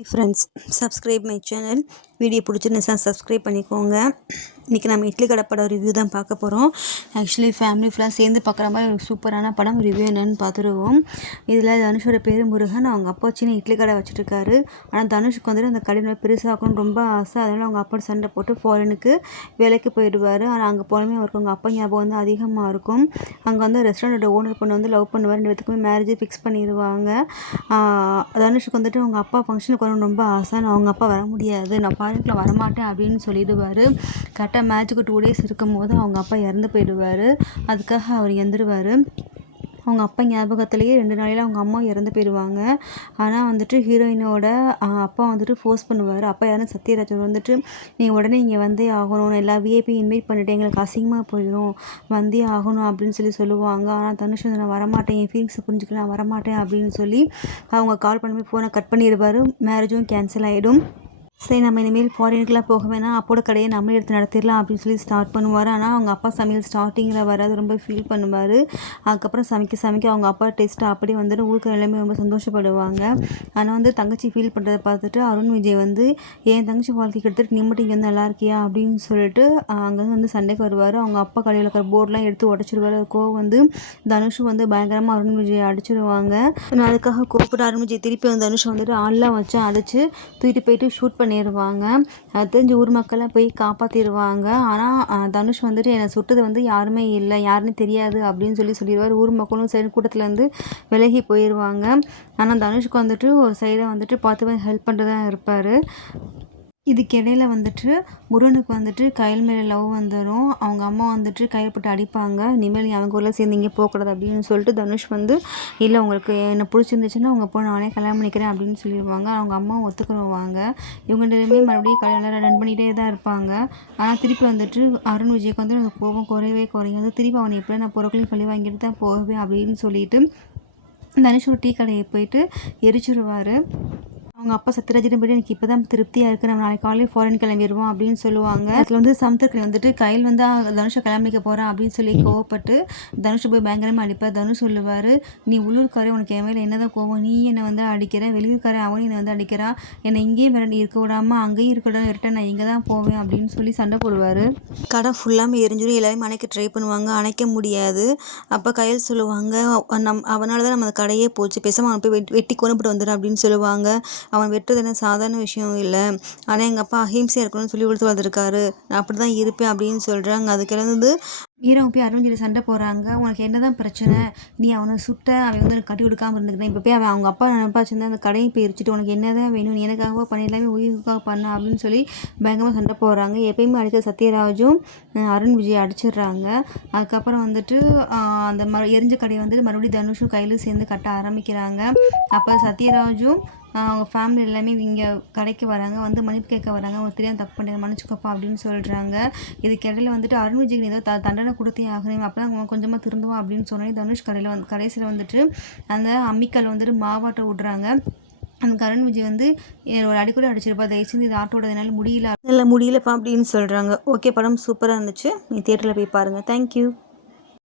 Hi friends subscribe my channel video பிடிச்சிருந்துச்சா subscribe பண்ணிக்கோங்க. இன்றைக்கி நம்ம இட்லி கடை படம் ரிவ்யூ தான் பார்க்க போகிறோம் ஆக்சுவலி ஃபேமிலி ஃபுல்லாக சேர்ந்து பார்க்குற மாதிரி ஒரு சூப்பரான படம் ரிவ்யூ என்னென்னு பார்த்துருவோம். இதில் தனுஷோட பேர் முருகன். அவங்க அப்பா சின்ன இட்லி கடை வச்சுருக்காரு ஆனால் தனுஷுக்கு வந்துட்டு அந்த கடை பெருசாகணும்னு ரொம்ப ஆசை. அதனால் அவங்க அப்பா சண்டை போட்டு ஃபாரினுக்கு வேலைக்கு போயிடுவார். ஆனால் அங்கே போனமே அவருக்கு அவங்க அப்பா ஞாபகம் வந்து அதிகமாக இருக்கும். அங்கே வந்து ரெஸ்டாரண்ட்டோட ஓனர் பொண்ணு வந்து லவ் பண்ணுவார். ரெண்டு பேத்துக்குமே மேரேஜே ஃபிக்ஸ் பண்ணிடுவாங்க தனுஷுக்கு வந்துட்டு அவங்க அப்பா ஃபங்க்ஷனுக்கு வரணும் ரொம்ப ஆசை. நான் அவங்க அப்பா வர முடியாது. நான் ஃபாரினில் வரமாட்டேன் அப்படின்னு சொல்லிடுவார். கரெக்டாக மேட்ச்சுக்கு டூ டேஸ் இருக்கும் போது அவங்க அப்பா இறந்து போயிடுவார். அதுக்காக அவர் எந்திருவார். அவங்க அப்பா ஞாபகத்துலேயே ரெண்டு நாளையில் அவங்க அம்மா இறந்து போயிடுவாங்க. ஆனால் வந்துட்டு ஹீரோயினோட அப்பா வந்துட்டு ஃபோர்ஸ் பண்ணுவார். அப்பா யாரும் சத்யராஜ். வந்துட்டு நீ உடனே இங்கே வந்தே ஆகணும். எல்லா விஐபி இன்வைட் பண்ணிட்டு எங்களுக்கு அசிங்கமாக போயிடும் வந்தே ஆகணும் அப்படின்னு சொல்லி சொல்லுவாங்க. ஆனால் தனுஷ் வந்து நான் வரமாட்டேன். என் ஃபீலிங்ஸை புரிஞ்சுக்கலாம் வரமாட்டேன் அப்படின்னு சொல்லி அவங்க கால் பண்ணி ஃபோனை கட் பண்ணிடுவார். மேரேஜும் கேன்சல் ஆகிடும் சரி நம்ம இனிமேல் ஃபாரினுக்குலாம் போக வேணாம். அப்போட கடையை நம்மளே எடுத்து நடத்திடலாம் அப்படின்னு சொல்லி ஸ்டார்ட் பண்ணுவார். ஆனால் அவங்க அப்பா சமையல் ஸ்டார்டிங்கில் வராது. ரொம்ப ஃபீல் பண்ணுவார். அதுக்கப்புறம் சமைக்க சமைக்க அவங்க அப்பா டேஸ்ட்டு அப்படி வந்துட்டு ஊருக்கு எல்லாமே ரொம்ப சந்தோஷப்படுவாங்க. ஆனால் வந்து தங்கச்சி ஃபீல் பண்ணுறதை பார்த்துட்டு அருண் விஜய் வந்து என் தங்கச்சி வாழ்க்கைக்கு எடுத்துகிட்டு நீ மட்டும் இங்கே வந்து நல்லா இருக்கியா? அப்படின்னு சொல்லிட்டு அங்கேருந்து வந்து சண்டைக்கு வருவார். அவங்க அப்பா கடையில் இருக்கிற போர்டெலாம் எடுத்து உடச்சிருவார் கோவம் வந்து தனுஷும் வந்து பயங்கரமாக அருண் விஜய் நான் அதுக்காக கோப்பிட்டு அருண் விஜய் திருப்பி வந்து தனுஷை வந்துட்டு ஆள்லாம் வச்சு அடித்து தூக்கிட்டு போயிட்டு ஷூட் பண்ணி பண்ணிடுவாங்க அது தெரிஞ்சு ஊர் மக்களை போய் காப்பாற்றிடுவாங்க ஆனால் தனுஷ் வந்துட்டு என்னை சுட்டது வந்து யாருமே இல்லை. யாருன்னு தெரியாது அப்படின்னு சொல்லி சொல்லிடுவார் ஊர் மக்களும் சரி கூட்டத்துலேருந்து விலகி போயிடுவாங்க ஆனால் தனுஷ்க்கு வந்துட்டு ஒரு சைடை வந்துட்டு பார்த்து ஹெல்ப் பண்ணுறதா இருப்பார். இதுக்கிடையில் வந்துட்டு முருகனுக்கு வந்துட்டு கையில் மேலே லவ் வந்துடும் அவங்க அம்மா வந்துட்டு கையில் போட்டு அடிப்பாங்க. இனிமேல் நீ அவங்க ஊரில் சேர்ந்து இங்கே போகக்கூடாது அப்படின்னு சொல்லிட்டு தனுஷ் வந்து இல்லை உங்களுக்கு என்னை பிடிச்சிருந்துச்சுன்னா அவங்க போய் நானே கல்யாணம் பண்ணிக்கிறேன் அப்படின்னு சொல்லிடுவாங்க. அவங்க அம்மா ஒத்துக்குருவாங்க. இவங்க ரெண்டுமே மறுபடியும் கல்யாணம் ரன் பண்ணிகிட்டே தான் இருப்பாங்க. ஆனால் திருப்பி வந்துட்டு அருண் விஜய்க்கு வந்து அந்த கோபம் குறையவே குறையாது திருப்பி அவனை எப்படி நான் பொருட்களையும் பழி வாங்கிட்டு தான் போவேன் அப்படின்னு சொல்லிட்டு தனுஷ் ஒரு டீ கடையை போயிட்டு எரிச்சிடுவார் அவங்க அப்பா சத்யராஜிடம் படி எனக்கு இப்போ தான் திருப்தியாக இருக்குது நம்ம நாளைக்கு காலையில் ஃபாரின் கிளம்பிடுவோம் அப்படின்னு சொல்லுவாங்க. அதில் வந்து சமுத்திரக்கலை வந்துட்டு கையில் வந்து தனுஷை கிளம்பிக்க போகிறேன் அப்படின்னு சொல்லி கோவப்பட்டு தனுஷை போய் பயங்கரமாக அடிப்பார் தனுஷ் சொல்லுவார் நீ உள்ளூர்காரே உனக்கு என் மேலே என்னதான் கோவம்? நீ என்னை வந்து அடிக்கிற? வெளியூர்காரே அவனும் என்னை வந்து அடிக்கிறா? என்னை இங்கேயும் விரட்டி இருக்க விடாமல் அங்கேயும் இருக்க விடாமல் ரிட்டன் நான் இங்கே தான் போவேன் அப்படின்னு சொல்லி சண்டை போடுவார். கடை ஃபுல்லாமல் எரிஞ்சிடும் எல்லாரும் அணைக்க ட்ரை பண்ணுவாங்க. அணைக்க முடியாது. அப்போ கையில் சொல்லுவாங்க நம் அவனால தான் நம்ம கடையே போச்சு. பேசாமல் அவன் போய் வெட்டி கொண்டு போட்டு வந்துடும் அப்படின்னு சொல்லுவாங்க. அவன் வெட்டுறது என்ன சாதாரண விஷயம் இல்லை. ஆனால் எங்கள் அப்பா அஹிம்சையாக இருக்கணும்னு சொல்லி கொடுத்து வளர்ந்துருக்காரு. நான் அப்படி தான் இருப்பேன் அப்படின்னு சொல்கிறாங்க அதுக்கு வீரம் போய் அருண் சண்டை போடுறாங்க. உனக்கு என்ன தான் பிரச்சனை? நீ அவனை சுட்ட அவன் வந்து கட்டி கொடுக்காம இருந்துக்கிட்டேன் இப்போ போய் அவன் அவங்க அப்பா நினைப்பா சின்ன அந்த கடையை போய் எரிச்சிட்டு உனக்கு என்ன தான் வேணும்? நீ எனக்காகவோ பண்ண? எல்லாமே உயிருக்காக பண்ண அப்படின்னு சொல்லி பயங்கரமாக சண்டை போடுறாங்க. எப்பயுமே அடிக்கிற சத்யராஜும் அருண் விஜய் அடிச்சிடுறாங்க. அதுக்கப்புறம் வந்துட்டு அந்த மறு எரிஞ்ச கடையை வந்துட்டு மறுபடியும் தனுஷும் கையில் சேர்ந்து கட்ட ஆரம்பிக்கிறாங்க. அப்போ சத்யராஜும் அவங்க ஃபேமிலி எல்லாமே இங்கே கடைக்கு வராங்க. வந்து மன்னிப்பு கேட்க வராங்க. அவங்க தெரியாமல் தப்பு பண்ணி மன்னிச்சுக்கப்பா அப்படின்னு சொல்கிறாங்க இதுக்கு இடையில வந்துட்டு அருண் விஜய்க்கு ஏதோ த தண்டனை கொடுத்தே ஆகணும். அப்போ தான் கொஞ்சமாக திருந்துவோம் அப்படின்னு சொன்னோன்னே தனுஷ் கடையில் வந்து கடைசியில் வந்துட்டு அந்த அம்மிக்கல் வந்துட்டு மாவாட்ட விட்றாங்க. அந்த கரண் விஜய் வந்து ஒரு அடிக்கூட அடிச்சிருப்பா. தயவு செஞ்சு இது என்னால் முடியல. இல்லை முடியலப்பா அப்படின்னு சொல்கிறாங்க ஓகே படம் சூப்பராக இருந்துச்சு. நீ தேட்டரில் போய் பாருங்கள் தேங்க்யூ